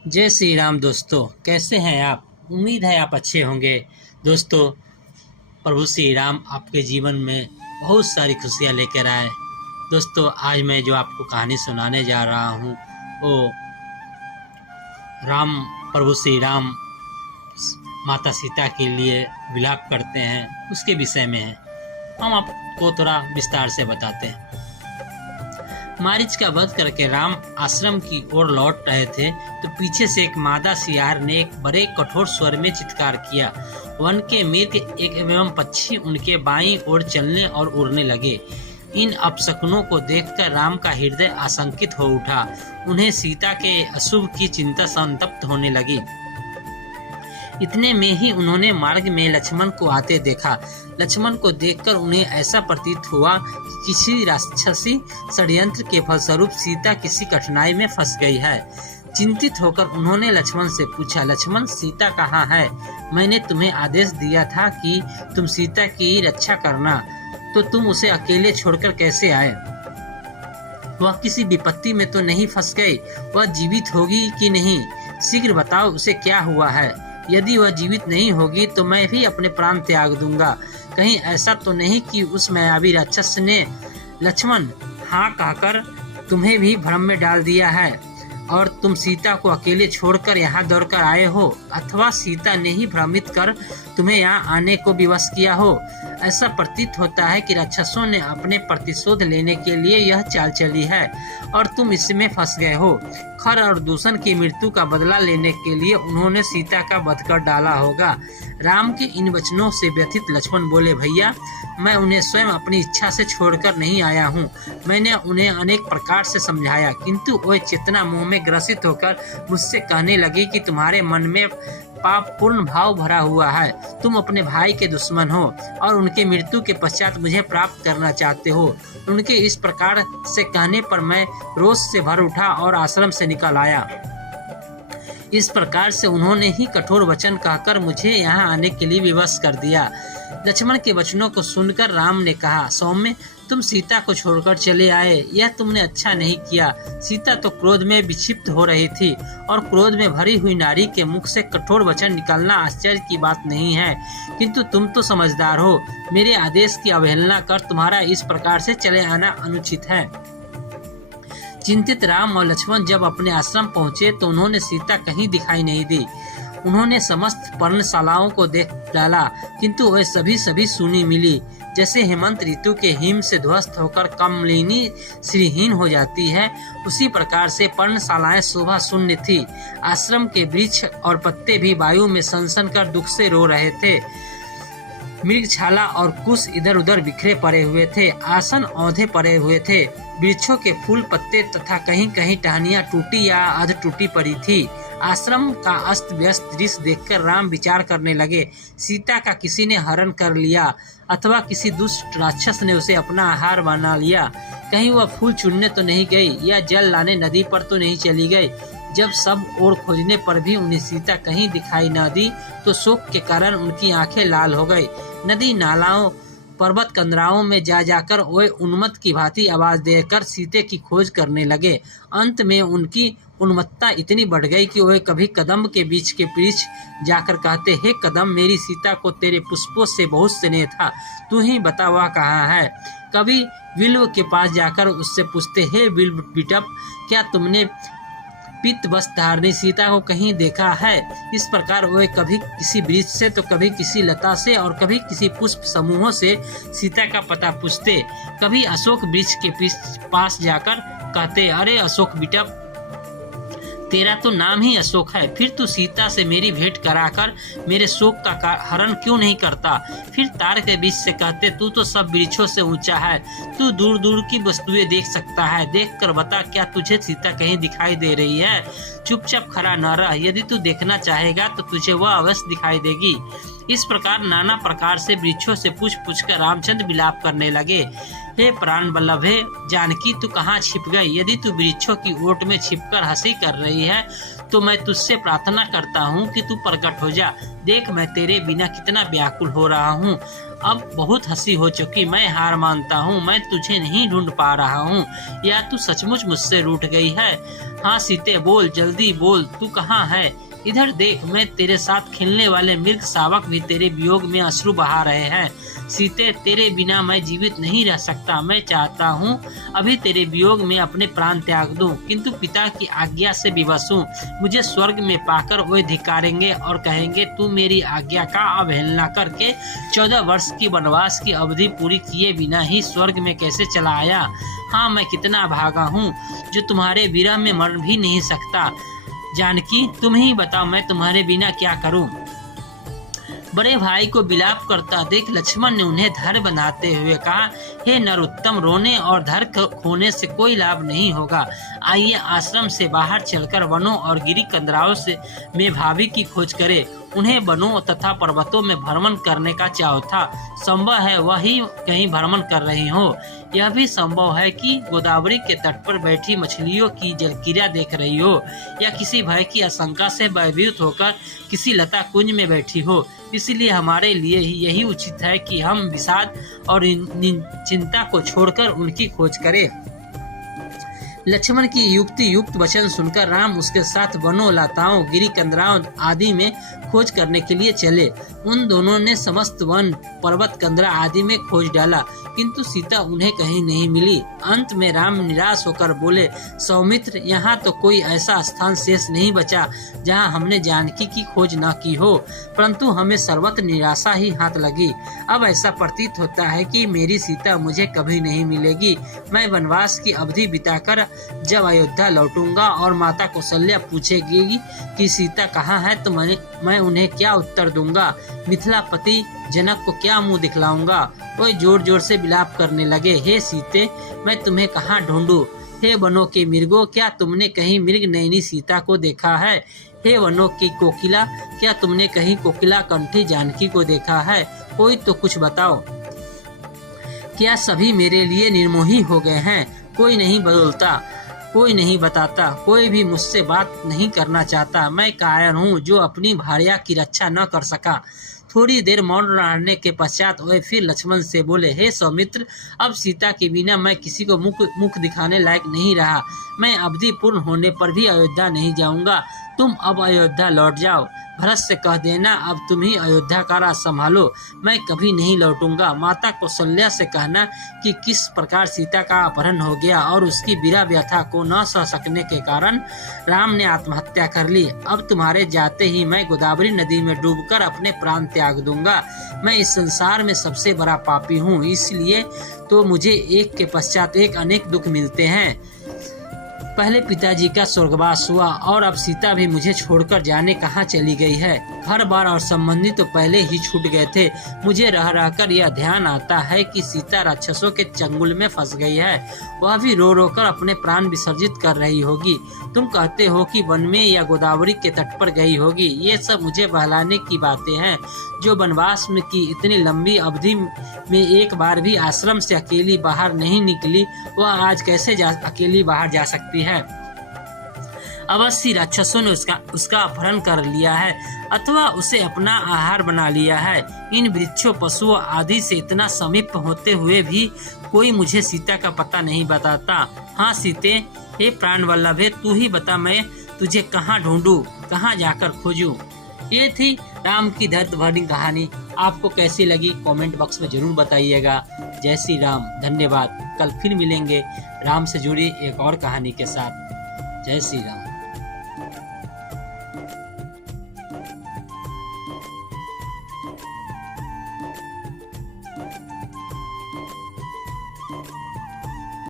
जय श्री राम दोस्तों, कैसे हैं आप। उम्मीद है आप अच्छे होंगे। दोस्तों, प्रभु श्री राम आपके जीवन में बहुत सारी खुशियां लेकर आए। दोस्तों, आज मैं जो आपको कहानी सुनाने जा रहा हूँ वो राम प्रभु श्री राम माता सीता के लिए विलाप करते हैं उसके विषय में है। हम आपको थोड़ा विस्तार से बताते हैं। मारीच का वध करके राम आश्रम की ओर लौट रहे थे तो पीछे से एक मादा सियार ने एक बड़े कठोर स्वर में चित्कार किया। वन के मृग एक एवं पक्षी उनके बाईं ओर चलने और उड़ने लगे। इन अपशकुनों को देखकर राम का हृदय आशंकित हो उठा। उन्हें सीता के अशुभ की चिंता संतप्त होने लगी। इतने में ही उन्होंने मार्ग में लक्ष्मण को आते देखा। लक्ष्मण को देखकर उन्हें ऐसा प्रतीत हुआ कि किसी राक्षसी षड्यंत्र के फलस्वरूप सीता किसी कठिनाई में फंस गई है। चिंतित होकर उन्होंने लक्ष्मण से पूछा, लक्ष्मण, सीता कहाँ है? मैंने तुम्हें आदेश दिया था कि तुम सीता की रक्षा करना, तो तुम उसे अकेले छोड़कर कैसे आए? वह किसी विपत्ति में तो नहीं फंस गई? वह जीवित होगी कि नहीं? शीघ्र बताओ, उसे क्या हुआ है? यदि वह जीवित नहीं होगी तो मैं भी अपने प्राण त्याग दूंगा। कहीं ऐसा तो नहीं कि उस मायावी राक्षस ने लक्ष्मण हाँ कहकर तुम्हें भी भ्रम में डाल दिया है और तुम सीता को अकेले छोड़कर यहाँ दौड़कर आए हो, अथवा सीता ने ही भ्रमित कर तुम्हें यहाँ आने को विवश किया हो। ऐसा प्रतीत होता है कि राक्षसों ने अपने प्रतिशोध लेने के लिए यह चाल चली है और तुम इसमें फंस गए हो। खर और दूषण की मृत्यु का बदला लेने के लिए उन्होंने सीता का वध कर डाला होगा। राम के इन वचनों से व्यथित लक्ष्मण बोले, भैया, मैं उन्हें स्वयं अपनी इच्छा से छोड़कर नहीं आया हूँ। मैंने उन्हें अनेक प्रकार से समझाया, किंतु वे चेतना मोह में ग्रसित होकर मुझसे कहने लगी कि तुम्हारे मन में पाप पूर्ण भाव भरा हुआ है। तुम अपने भाई के दुश्मन हो और उनके मृत्यु के पश्चात मुझे प्राप्त करना चाहते हो। उनके इस प्रकार से कहने पर मैं रोष से भर उठा और आश्रम से निकल आया। इस प्रकार से उन्होंने ही कठोर वचन कहकर मुझे यहाँ आने के लिए विवश कर दिया। लक्ष्मण के वचनों को सुनकर राम ने कहा, सौम्य, तुम सीता को छोड़कर चले आए, यह तुमने अच्छा नहीं किया। सीता तो क्रोध में विक्षिप्त हो रही थी और क्रोध में भरी हुई नारी के मुख से कठोर वचन निकलना आश्चर्य की बात नहीं है, किंतु तुम तो समझदार हो। मेरे आदेश की अवहेलना कर तुम्हारा इस प्रकार से चले आना अनुचित है। चिंतित राम और लक्ष्मण जब अपने आश्रम पहुंचे तो उन्होंने सीता कहीं दिखाई नहीं दी। उन्होंने समस्त पर्णशालाओं को देख डाला, किंतु वे सभी सूनी मिली। जैसे हेमंत ऋतु के हिम से ध्वस्त होकर कमलिनी श्रीहीन हो जाती है, उसी प्रकार से पर्णशालाएं शोभा शून्य थी। आश्रम के वृक्ष और पत्ते भी वायु में सनसन कर दुख से रो रहे थे। मृगछाला और कुश इधर उधर बिखरे पड़े हुए थे। आसन औंधे पड़े हुए थे। वृक्षों के फूल पत्ते तथा कहीं कहीं टहनियां टूटी या अध टूटी पड़ी थी। आश्रम का अस्त व्यस्त दृश्य देखकर राम विचार करने लगे, सीता का किसी ने हरण कर लिया अथवा किसी दुष्ट राक्षस ने उसे अपना आहार बना लिया। कहीं वह फूल चुनने तो नहीं गई या जल लाने नदी पर तो नहीं चली गई। जब सब ओर खोजने पर भी उन्हें सीता कहीं दिखाई न दी तो शोक के कारण उनकी आंखें लाल हो गई। नदी नालाओं पर्वत कंदराओं में जाकर वे उन्मत्त की भांति आवाज देकर सीते की खोज करने लगे। अंत में उनकी उन्मत्तता इतनी बढ़ गई कि वे कभी कदम के बीच के पीछ जाकर कहते, हे कदम, मेरी सीता को तेरे पुष्पों से बहुत स्नेह था, तू ही बता वह कहाँ है। कभी बिल्व के पास जाकर उससे पूछते, हे बिल्व बिटप, क्या तुमने पित्त वस्त्र धारणी सीता को कहीं देखा है? इस प्रकार वे कभी किसी वृक्ष से तो कभी किसी लता से और कभी किसी पुष्प समूहों से सीता का पता पूछते। कभी अशोक वृक्ष के पास जाकर कहते, अरे अशोक बिटप, तेरा तो नाम ही अशोक है, फिर तू सीता से मेरी भेंट कराकर मेरे शोक का हरण क्यों नहीं करता? फिर तार के बीच से कहते, तू तो सब वृक्षों से ऊंचा है, तू दूर दूर की वस्तुएं देख सकता है, देख कर बता, क्या तुझे सीता कहीं दिखाई दे रही है? चुपचाप खड़ा न रह, यदि तू देखना चाहेगा तो तुझे वह अवश्य दिखाई देगी। इस प्रकार नाना प्रकार से वृक्षों से पूछ कर रामचंद्र विलाप करने लगे, हे प्राण बल्लभ, हे जानकी, तू कहाँ छिप गई? यदि तू वृक्षों की ओट में छिपकर हंसी कर रही है तो मैं तुझसे प्रार्थना करता हूँ कि तू प्रकट हो जा। देख, मैं तेरे बिना कितना व्याकुल हो रहा हूँ। अब बहुत हंसी हो चुकी, मैं हार मानता हूँ, मैं तुझे नहीं ढूंढ पा रहा हूँ, या तू सचमुच मुझसे रूठ गई है? हाँ सीते बोल, जल्दी बोल, तू कहाँ है? इधर देख, मैं तेरे साथ खेलने वाले मृग शावक भी तेरे वियोग में अश्रु बहा रहे हैं। सीते, तेरे बिना मैं जीवित नहीं रह सकता। मैं चाहता हूँ अभी तेरे वियोग में अपने प्राण त्याग दूं, किंतु पिता की आज्ञा से विवश हूँ। मुझे स्वर्ग में पाकर वे धिक्कारेंगे और कहेंगे, तू मेरी आज्ञा का अवहेलना करके 14 वर्ष की वनवास की अवधि पूरी किए बिना ही स्वर्ग में कैसे चला आया? हाँ, मैं कितना भागा हूँ जो तुम्हारे विरह में मर भी नहीं सकता। जानकी, तुम ही बताओ, मैं तुम्हारे बिना क्या करूं? बड़े भाई को विलाप करता देख लक्ष्मण ने उन्हें धैर्य बंधाते हुए कहा, हे नरोत्तम, रोने और धैर्य खोने से कोई लाभ नहीं होगा। आइए आश्रम से बाहर चलकर वनों और गिरी कंदराओं से में भाभी की खोज करें। उन्हें वनों तथा पर्वतों में भ्रमण करने का चाव था। संभव है वही कहीं भ्रमण कर रही हो। यह भी संभव है कि गोदावरी के तट पर बैठी मछलियों की जलक्रिया देख रही हो, या किसी भय की आशंका से भयभीत होकर किसी लता कुंज में बैठी हो। इसलिए हमारे लिए यही उचित है कि हम विषाद और चिंता को छोड़कर उनकी खोज करें। लक्ष्मण की युक्ति युक्त वचन सुनकर राम उसके साथ वनों, लताओं, गिरी कंदराओं आदि में खोज करने के लिए चले। उन दोनों ने समस्त वन, पर्वत, कंदरा आदि में खोज डाला, किंतु सीता उन्हें कहीं नहीं मिली। अंत में राम निराश होकर बोले, सौमित्र, यहाँ तो कोई ऐसा स्थान शेष नहीं बचा जहाँ हमने जानकी की खोज न की हो, परंतु हमें सर्वत्र निराशा ही हाथ लगी। अब ऐसा प्रतीत होता है कि मेरी सीता मुझे कभी नहीं मिलेगी। मैं वनवास की अवधि बिताकर जब अयोध्या लौटूंगा और माता कौशल्या पूछेगी कि सीता कहाँ है, तो मैं उन्हें क्या उत्तर दूंगा? मिथिलापति जनक को क्या मुंह दिखलाऊंगा? वह जोर जोर से विलाप करने लगे, हे सीते, मैं तुम्हें कहाँ ढूंढूं? हे वनों के मृगों, क्या तुमने कहीं मृग नयनी सीता को देखा है? हे वनों की कोकिला, क्या तुमने कहीं कोकिला कंठी जानकी को देखा है? कोई तो कुछ बताओ। क्या सभी मेरे लिए निर्मोही हो गए हैं? कोई नहीं बदलता, कोई नहीं बताता, कोई भी मुझसे बात नहीं करना चाहता। मैं कायर हूँ जो अपनी भार्या की रक्षा न कर सका। थोड़ी देर मौन रहने के पश्चात वे फिर लक्ष्मण से बोले, हे सौमित्र, अब सीता के बिना मैं किसी को मुख दिखाने लायक नहीं रहा। मैं अवधि पूर्ण होने पर भी अयोध्या नहीं जाऊंगा। तुम अब अयोध्या लौट जाओ। भरत से कह देना अब तुम ही अयोध्या का राज संभालो, मैं कभी नहीं लौटूंगा। माता कौशल्या से कहना कि किस प्रकार सीता का अपहरण हो गया और उसकी विरह व्यथा को न सह सकने के कारण राम ने आत्महत्या कर ली। अब तुम्हारे जाते ही मैं गोदावरी नदी में डूबकर अपने प्राण त्याग दूंगा। मैं इस संसार में सबसे बड़ा पापी हूँ, इसलिए तो मुझे एक के पश्चात एक अनेक दुख मिलते हैं। पहले पिताजी का स्वर्गवास हुआ और अब सीता भी मुझे छोड़कर जाने कहाँ चली गई है। घर बार और संबंधी तो पहले ही छूट गए थे। मुझे रह रहकर यह ध्यान आता है कि सीता राक्षसों के चंगुल में फंस गई है। वह भी रो रो कर अपने प्राण विसर्जित कर रही होगी। तुम कहते हो कि वन में या गोदावरी के तट पर गई होगी। ये सब मुझे बहलाने की बातें हैं। जो वनवास में की इतनी लंबी अवधि में एक बार भी आश्रम से अकेली बाहर नहीं निकली, वह आज कैसे अकेली बाहर जा सकती है? अवश्य राक्षसों ने उसका अपहरण कर लिया है अथवा उसे अपना आहार बना लिया है। इन वृक्षों, पशुओं आदि से इतना समीप होते हुए भी कोई मुझे सीता का पता नहीं बताता। हाँ सीते, हे प्राण वल्लभे, तू ही बता, मैं तुझे कहाँ ढूंढूं, कहाँ जाकर खोजूं? ये थी राम की दर्द भरी कहानी। आपको कैसी लगी कमेंट बॉक्स में जरूर बताइएगा। जय श्री राम, धन्यवाद। कल फिर मिलेंगे राम से जुड़ी एक और कहानी के साथ। जय श्री राम।